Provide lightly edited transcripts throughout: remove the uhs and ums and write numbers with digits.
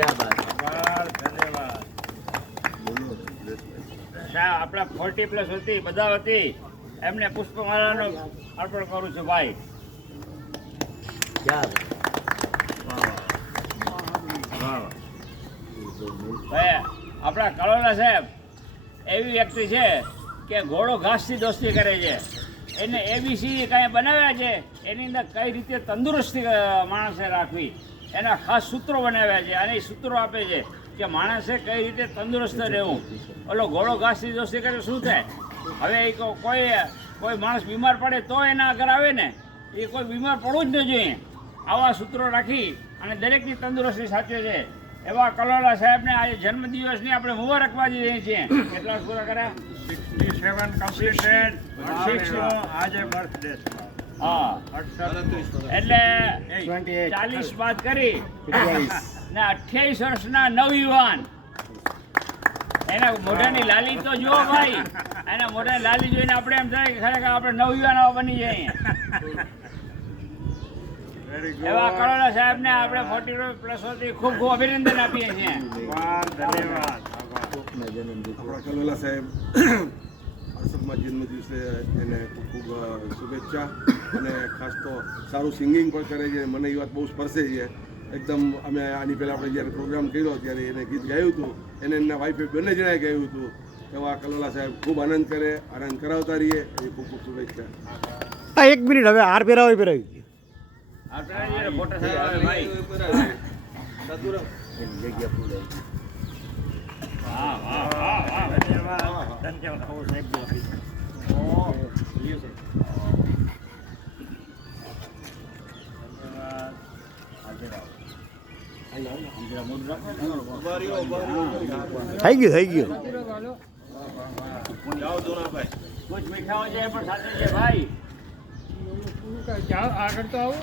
ધન્યવાદ આપણા 40+ હતી બધા હતી એમને પુષ્પમાળાનું અર્પણ કરું છું ભાઈ. આપણા કલોલા સાહેબ એવી વ્યક્તિ છે કે ઘોડો ઘાસથી દોસ્તી કરે છે. એને એબીસી કાંઈ બનાવ્યા છે એની અંદર કઈ રીતે તંદુરસ્તી માણસે રાખવી એના ખાસ સૂત્રો બનાવ્યા છે અને એ સૂત્રો આપે છે કે માણસે કઈ રીતે તંદુરસ્ત રહેવું. ઓલો ઘોડો ઘાસથી દોસ્તી કરે શું થાય? હવે એ કોઈ માણસ બીમાર પડે તો એના આગળ આવે ને, એ કોઈ બીમાર પડવું જ ન જોઈએ. આવા સૂત્રો રાખી અને દરેકની તંદુરસ્તી સાચવે છે એવા કલોલા સાહેબને આજે જન્મદિવસની આપણે મુબારકબાદી દઈએ છીએ. કેટલા પૂરા કર્યા? 67 કમ્પ્લીટેડ. આજે બર્થડે. હા, એટલે 40 બાદ કરી ને 28 વર્ષના નવયુવાન. એના મોઢાની લાલી તો જુઓ ભાઈ, એના મોઢાની લાલી જોઈને આપણે એમ થાય કે ખરેખર આપણે નવયુવાન બની જઈએ. એવા કરોડા સાહેબને આપણે 40+ થી ખૂબ ખૂબ અભિનંદન આપીએ છીએ. ધન્યવાદ. આપણા કલોલા સાહેબ હર્ષદમાં જન્મદિવસે એને ખૂબ ખૂબ શુભેચ્છા. અને ખાસ તો સારું સિંગિંગ પણ કરે છે. મને એ વાત બહુ સ્પર્શે છે એકદમ. અમે આની પહેલાં આપણે જ્યારે પ્રોગ્રામ કર્યો ત્યારે એને ગીત ગાયું હતું, એને એના વાઈફે બંને જણાએ ગાયું હતું. એવા કલોલા સાહેબ ખૂબ આનંદ કરે, આનંદ કરાવતા રહીએ એવી ખૂબ ખૂબ શુભેચ્છા. 1 મિનિટ હવે હાર પહેરાવી થઈ ગયું. કુછ મીઠા છે પણ સાથે છે ભાઈ. આગળ તો આવો.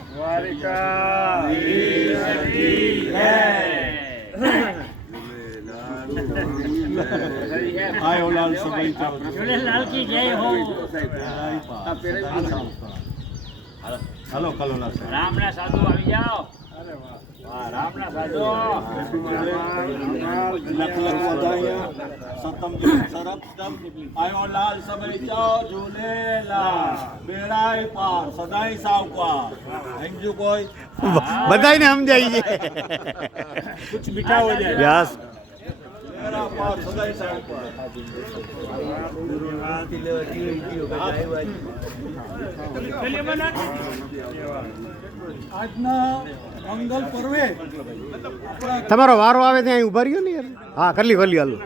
હાલો કલોલા સાહેબ. રામના સાધુ આવી જાઓ. રામના સાધુ આયો લાલ સમય જાઓ ઝૂલેલા બેરાય પાર સદાય સાવકાર. સમજુ કોઈ બધાને સમજાય છે. કુછ મીઠા હો જાય. યસ. બેરા પાર સદાય સાવકાર. આજના મંગલ પર્વે તમારો વારો આવે ત્યાં ઉભા રહ્યો ને યાર. હા, કરલી હાલો.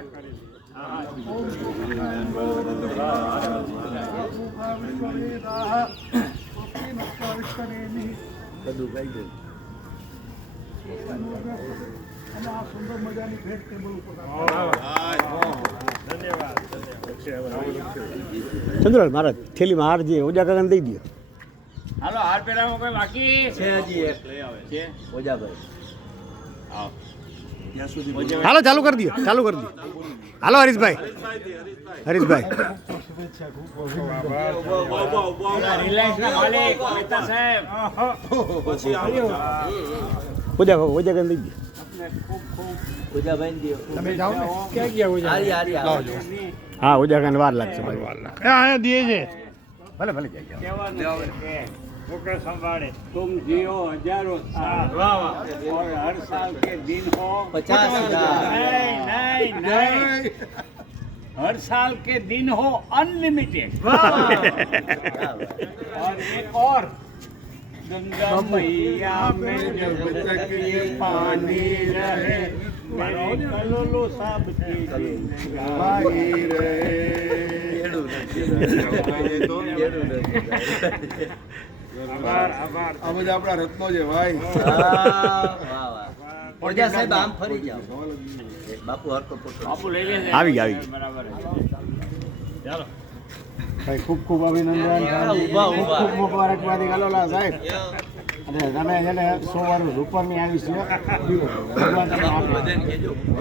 ચંદ્રલાલ મહારાજ થેલીમાં હાર જે ઓજા કાકાને દઈ દો. હાલો હાર પહેરાવો કોઈ બાકી છે? હજી એક છે ઓજાભાઈ. હાલો ચાલુ કરી દો. હાલો હરીશભાઈ. રિલાયન્સના માલિક મહેતા સાહેબ. ઓજા કાકાને દઈ દો. હા, ઓજા કાકાને વાર લાગશે ભાઈ. અહીંયા દે છે. ભલે જાય. मुकर संभाले तुम जियो हजारों साल और हर साल के दिन हो 50,000 नहीं हर साल के दिन हो अनलिमिटेड और एक और गंगा मैया में जब तक ये पानी रहे मेरे कलोलो साहब की जिंदगानी रहे. આ બધા આપણા રત્નો છે ભાઈ. ઓજા સાહેબ આમ ફરી જાઓ. બાપુ હરકો બાપુ લઈ લે. આવી ગઈ. બરાબર. ચાલો ભાઈ ખૂબ ખૂબ અભિનંદન. ખૂબ મુબારકબાદી કલોલા સાહેબ. અને તમે જેને 100 વાર રૂપરની આવી છે.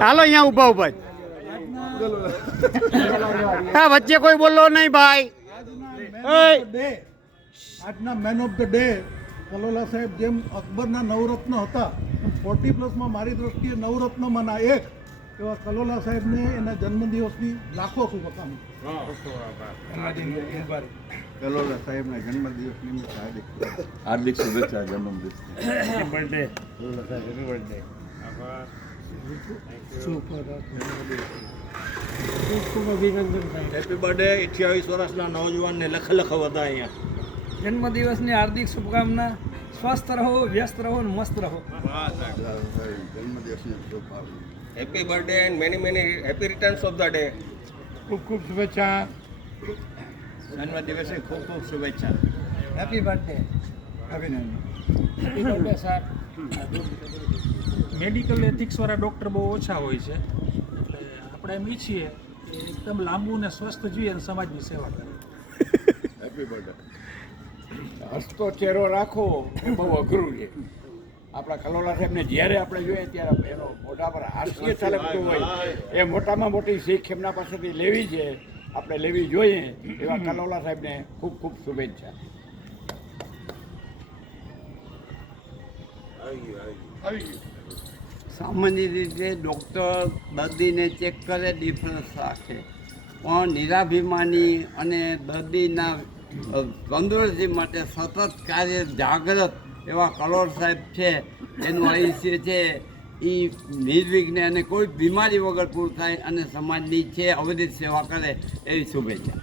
હાલો અહીંયા ઊભા હા, વચ્ચે કોઈ બોલો નહીં ભાઈ. આજના man of the day Kalola સાહેબ જેમ અકબરના નવરત્ન હતા 40+ મારી દ્રષ્ટિએ નવરત્નમાંના એક એવા કલોલા સાહેબને એના જન્મદિવસની લાખો શુભકામનાઓ. કલોલા સાહેબના જન્મદિવસ નિમિત્તે હાર્દિક શુભેચ્છા જન્મદિવસ. બર્થડે કલોલા સાહેબ હેપી બર્થડે. હેપી બર્થડે 28 વર્ષના નવજવાનને લખ લખ વધાય અહીંયા. જન્મદિવસની હાર્દિક શુભકામના. સ્વસ્થ રહો, વ્યસ્ત રહો અને મસ્ત રહો. જન્મદિવસની શુભકામના. Happy birthday and many happy returns of the day. ખૂબ ખૂબ શુભેચ્છા. જન્મદિવસની ખૂબ ખૂબ શુભેચ્છા. Happy birthday. અભિનંદન. Happy birthday sir. મેડિકલ એથિક્સવાળા ડૉક્ટર બહુ ઓછા હોય છે, એટલે આપણે એમ ઈચ્છીએ કે એકદમ લાંબુ ને સ્વસ્થ જોઈએ અને સમાજની સેવા કરે. Happy birthday. હસતો ચહેરો રાખવો એ બહુ અઘરું છે. આપણા કલોલા સાહેબને જ્યારે આપણે જોઈએ ત્યારે એનો મોઢા પર હાસ્ય છલકતું હોય એ મોટામાં મોટી શીખ એમના પાસેથી લેવી છે, આપણે લેવી જોઈએ. એવા કલોલા સાહેબને ખૂબ ખૂબ શુભેચ્છા. સામાન્ય રીતે ડૉક્ટર દર્દીને ચેક કરે, ડિફરન્સ રાખે, પણ નિરાભિમાની અને દર્દીના તંદુરસ્તી માટે સતત કાર્ય જાગૃત એવા કલોલ સાહેબ છે. એનું આયુષ્ય છે એ નિર્વિઘ્ને અને કોઈ બીમારી વગર પૂરું થાય અને સમાજની છે અવધિત સેવા કરે એવી શુભેચ્છા.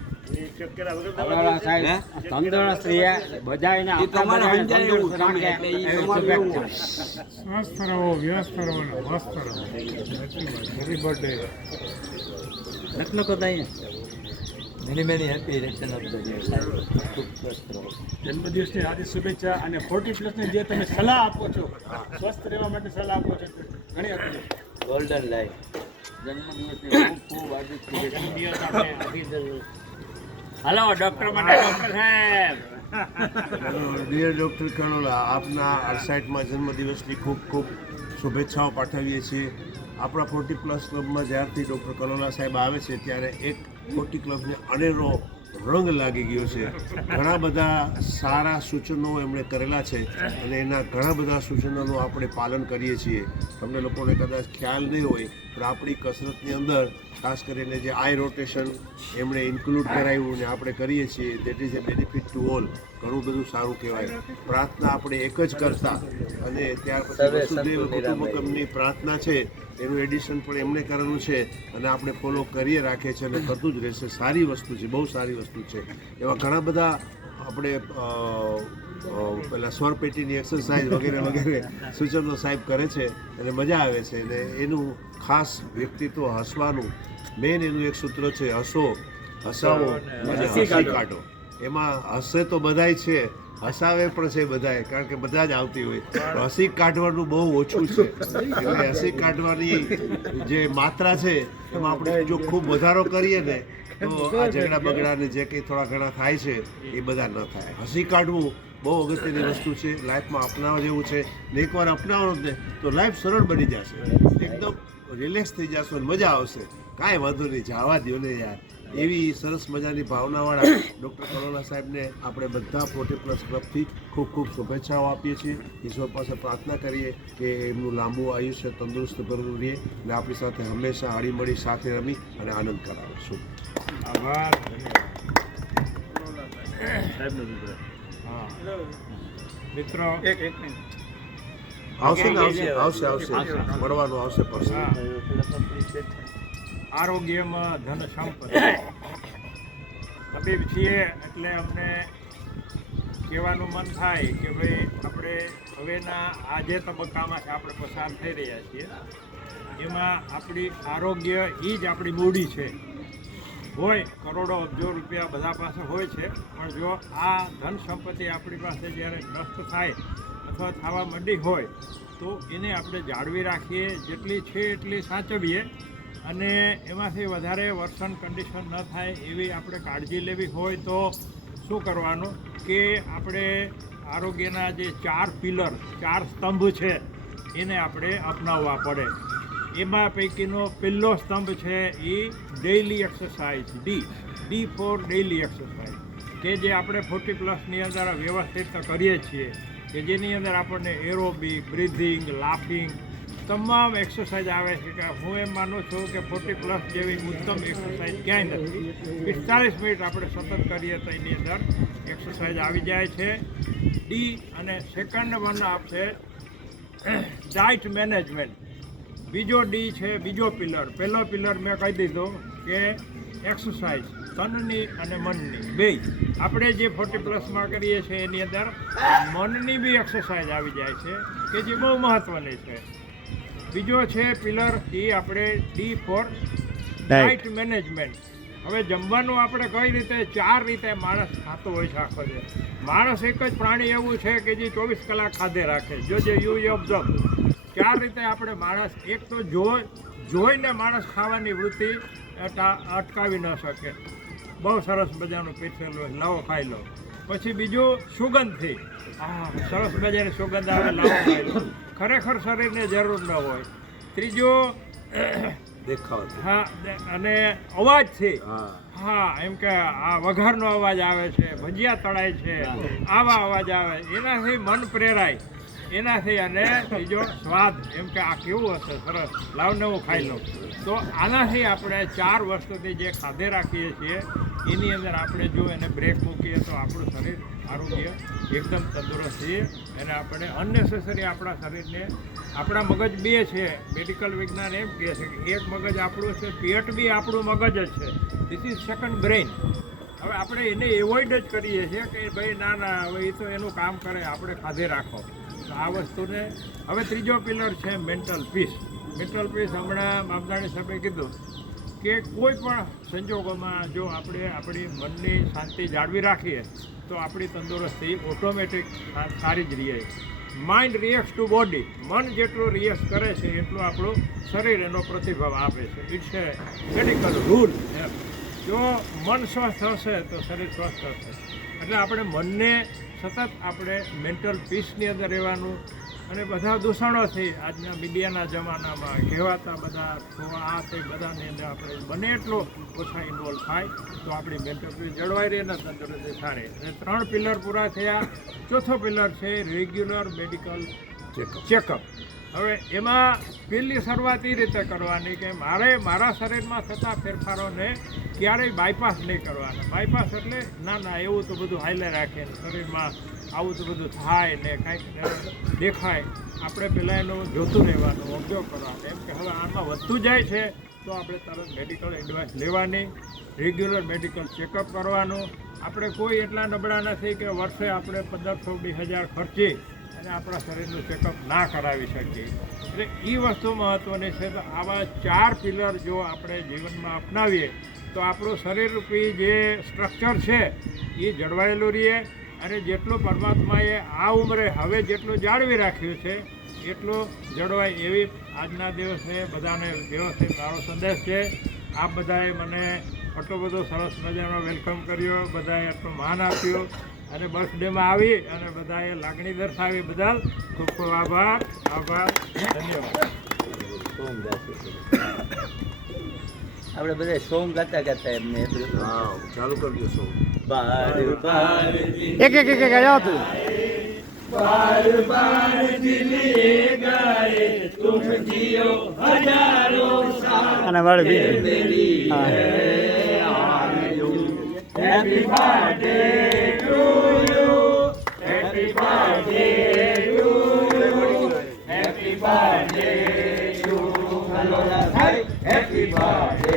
કલોલા સાહેબ તંદુરસ્ત રહે, બધાને એ તમારે સમજાય એવું રાખે એટલે એ તમારે એવું હોય. સ્વસ્થ રહો, વ્યસ્ત રહો અને મસ્ત રહો. Happy birthday. રત્ન તો થાય many happy return of the day. ખૂબ સ્વસ્થ રહો. જન્મદિવસની હાર્દિક શુભેચ્છા અને 40+ ને જે તમે સલાહ આપો છો, સ્વસ્થ રહેવા માટે સલાહ આપો છો, ઘણી આપી છે. Golden life. જન્મદિવસની ખૂબ ખૂબ હાર્દિક શુભેચ્છા. હલો ડૉક્ટર માટે ડૉક્ટર સાહેબ. ડિયર ડૉક્ટર કલોલા, આપના 68માં જન્મદિવસની ખૂબ ખૂબ શુભેચ્છાઓ પાઠવીએ છીએ. આપણા 40+ ક્લબમાં જ્યારથી ડૉક્ટર કલોલા સાહેબ આવે છે ત્યારે એક 40 ક્લબને અનેરો રંગ લાગી ગયો છે. ઘણા બધા સારા સૂચનો એમણે કરેલા છે અને એના ઘણા બધા સૂચનોનું આપણે પાલન કરીએ છીએ. તમને લોકોને કદાચ ખ્યાલ નહીં હોય પણ આપણી કસરતની અંદર ખાસ કરીને જે આઈ રોટેશન એમણે ઇન્ક્લુડ કરાવ્યું ને આપણે કરીએ છીએ, that is A benefit to all. ઘણું બધું સારું કહેવાય. પ્રાર્થના આપણે એક જ કરતા અને ત્યાર પછી વસુદેવ કુટુંબકમની પ્રાર્થના છે એનું એડિશન પણ એમણે કરેલું છે અને આપણે ફોલો કરીએ રાખે છે અને કરતું જ રહેશે. સારી વસ્તુ છે, બહુ સારી વસ્તુ છે. એવા ઘણા બધા આપણે પેલા સ્વરપેટીની એક્સરસાઇઝ વગેરે વગેરે સૂચનો સાહેબ કરે છે અને મજા આવે છે. અને એનું ખાસ વ્યક્તિત્વ હસવાનું મેન એનું એક સૂત્ર છે, હસો, હસાવો અને હસી કાઢો. એમાં હસે તો બધાય છે, હસાવે પણ છે બધાય, કારણ કે બધા જ આવતી હોય. હસી કાઢવાનું બહુ ઓછું છે. એટલે હસી કાઢવાની જે માત્રા છે એમાં આપણે જો ખૂબ વધારો કરીએ ને તો આ ઝઘડા બગડાને જે કંઈ થોડા ઘણા થાય છે એ બધા ન થાય. હસી કાઢવું બહુ અગત્યની વસ્તુ છે, લાઈફમાં અપનાવવા જેવું છે. ને એકવાર અપનાવવાનું જ ને તો લાઈફ સરળ બની જશે, એકદમ રિલેક્સ થઈ જશો અને મજા આવશે. કાંઈ વાંધો નહીં, જવા દો ને યાર. એવી સરસ મજાની ભાવનાવાળા ડૉક્ટર કલોલા સાહેબને આપણે બધા 40+ ક્લબથી ખૂબ ખૂબ શુભેચ્છાઓ આપીએ છીએ. ઈશ્વર પાસે પ્રાર્થના કરીએ કે એમનું લાંબુ આયુષ્ય તંદુરસ્ત ભરેલું રહે અને આપણી સાથે હંમેશા હળીમળી સાથે રમી અને આનંદ કરાવીશું. આભાર. મિત્રો આવશે ને આવશે આવશે મળવાનું આવશે પછી. આરોગ્યમાં ધન સંપત્તિ. તબીબ છીએ એટલે અમને કહેવાનું મન થાય કે ભાઈ આપણે હવેના આ જે તબક્કામાં આપણે પસાર થઈ રહ્યા છીએ એમાં આપણી આરોગ્ય એ જ આપણી મૂડી છે. હોય કરોડો અબજો રૂપિયા બધા પાસે હોય છે, પણ જો આ ધન સંપત્તિ આપણી પાસે જ્યારે નષ્ટ થાય અથવા થવા માંડી હોય તો એને આપણે જાળવી રાખીએ, જેટલી છે એટલી સાચવીએ અને એમાંથી વધારે વર્તન કન્ડિશન ન થાય એવી આપણે કાળજી લેવી હોય તો શું કરવાનું કે આપણે આરોગ્યના જે 4 પિલર 4 સ્તંભ છે એને આપણે અપનાવવા પડે. એમાં પૈકીનો પહેલો સ્તંભ છે એ daily exercise, D four daily exercise, કે જે આપણે 40+ ની અંદર વ્યવસ્થિત કરીએ છીએ કે જેની અંદર આપણને એરોબિક, બ્રીધિંગ, લાફિંગ તમામ એક્સરસાઇઝ આવે છે. કે હું એમ માનું છું કે 40+ જેવી ઉત્તમ એક્સરસાઇઝ ક્યાંય નથી. 45 મિનિટ આપણે સતત કરીએ તો એની અંદર એક્સરસાઇઝ આવી જાય છે. ડી અને સેકન્ડ વન આપશે ડાયટ મેનેજમેન્ટ. બીજો ડી છે બીજો પિલર. પહેલો પિલર મેં કહી દીધો કે એક્સરસાઇઝ તનની અને મનની બે. આપણે જે 40+માં કરીએ છીએ એની અંદર મનની બી એક્સરસાઇઝ આવી જાય છે કે જે બહુ મહત્ત્વની છે. બીજો છે પિલર એ આપણે ડી ફોર ડાયટ મેનેજમેન્ટ. હવે જમવાનું આપણે કઈ રીતે 4 રીતે માણસ ખાતો હોય છે આખો દિવસ. માણસ એક જ પ્રાણી એવું છે કે જે 24 કલાક ખાધે રાખે. જો જે યુ ઓબ્ઝર્વ 4 રીતે આપણે માણસ, એક તો જોઈને માણસ ખાવાની વૃત્તિ અટકાવી ન શકે. બહુ સરસ મજાનું પીરસેલું લાવો ખાઈ લો. પછી બીજું સુગંધથી, સરસ મજાની સુગંધ આવે, લાવો ખાઈ લો. ખરેખર શરીરને જરૂર ન હોય. ત્રીજું હા, અને અવાજથી. હા, એમ કે આ વઘારનો અવાજ આવે છે, ભજીયા તળાય છે, આવા અવાજ આવે, એનાથી મન પ્રેરાય એનાથી. અને ત્રીજો સ્વાદ, એમ કે આ કેવું હશે, સરસ, લાવને હું ખાઈ લઉં. તો આનાથી આપણે 4 વર્ષોથી જે ખાધે રાખીએ છીએ એની અંદર આપણે જો એને બ્રેક મૂકીએ તો આપણું શરીર આરોગ્ય એકદમ તંદુરસ્ત છીએ. અને આપણે અનનેસેસરી આપણા શરીરને, આપણા મગજ 2 છે. મેડિકલ વિજ્ઞાન એમ કહે છે કે એક મગજ આપણું છે, પેટ બી આપણું મગજ જ છે. This is second brain. હવે આપણે એને એવોઇડ જ કરીએ છીએ કે ભાઈ ના હવે એ તો એનું કામ કરે, આપણે ખાધે રાખો. તો આ વસ્તુને હવે ત્રીજો પિલર છે મેન્ટલ પીસ. મેન્ટલ પીસ હમણાં મામદાણી સાહેબે કીધું કે કોઈ પણ સંજોગોમાં જો આપણે આપણી મનની શાંતિ જાળવી રાખીએ તો આપણી તંદુરસ્તી ઓટોમેટિક સારી જ રહે. Mind react to body. મન જેટલું રિએક્ટ કરે છે એટલું આપણું શરીર એનો પ્રતિભાવ આપે છે. It's a medical rule. જો મન સ્વસ્થ હશે તો શરીર સ્વસ્થ હશે. એટલે આપણે મનને સતત આપણે મેન્ટલ પીસની અંદર રહેવાનું. અને બધા દૂષણોથી આજના મીડિયાના જમાનામાં કહેવાતા બધા આ તે બધાની અંદર આપણે બને એટલો ઓછા ઇન્વોલ્વ થાય તો આપણી મેન્ટલ પીસ જળવાઈ રહે ને તંદુરસ્તી સારી. અને 3 પિલર પૂરા થયા. ચોથો પિલર છે રેગ્યુલર મેડિકલ ચેકઅપ. હવે એમાં પહેલી શરૂઆત એ રીતે કરવાની કે મારે મારા શરીરમાં થતા ફેરફારોને ક્યારેય બાયપાસ નહીં કરવાના. બાયપાસ એટલે ના એવું તો બધું હાલે રાખે, શરીરમાં આવું તો બધું થાય ને કાંઈક દેખાય. આપણે પહેલાં એનું જોતું રહેવાનું, ઓબ્ઝર્વ કરવાનું. એમ કે હવે આમાં વધતું જાય છે તો આપણે તરત મેડિકલ એડવાઇસ લેવાની, રેગ્યુલર મેડિકલ ચેકઅપ કરવાનું. આપણે કોઈ એટલા નબળા નથી કે વર્ષે આપણે 1500-20,000 ખર્ચી અને આપણા શરીરનું ચેકઅપ ના કરાવી શકીએ. એટલે એ વસ્તુ મહત્ત્વની છે. તો આવા 4 પિલર જો આપણે જીવનમાં અપનાવીએ તો આપણું શરીરરૂપી જે સ્ટ્રક્ચર છે એ જળવાયેલું રહે. અને જેટલું પરમાત્માએ આ ઉંમરે હવે જેટલું જાળવી રાખ્યું છે એટલું જળવાય એવી આજના દિવસે બધાને વ્યવસ્થિત મારો સંદેશ છે. આપ બધાએ મને આટલો બધો સરસ મજાનો વેલકમ કર્યો, બધાએ આટલું માન આપ્યું અને બર્થડેમાં આવી અને બધાએ લાગણી દર્શાવી બદલ ખૂબ ખૂબ આભાર. ધન્યવાદ. આપણે બધા સોંગ ગાતા એમને ચાલુ કરી દો સોંગ. એક ગાયો તું. અને વાળી happy birthday to you, happy birthday to you, happy birthday to happy birthday.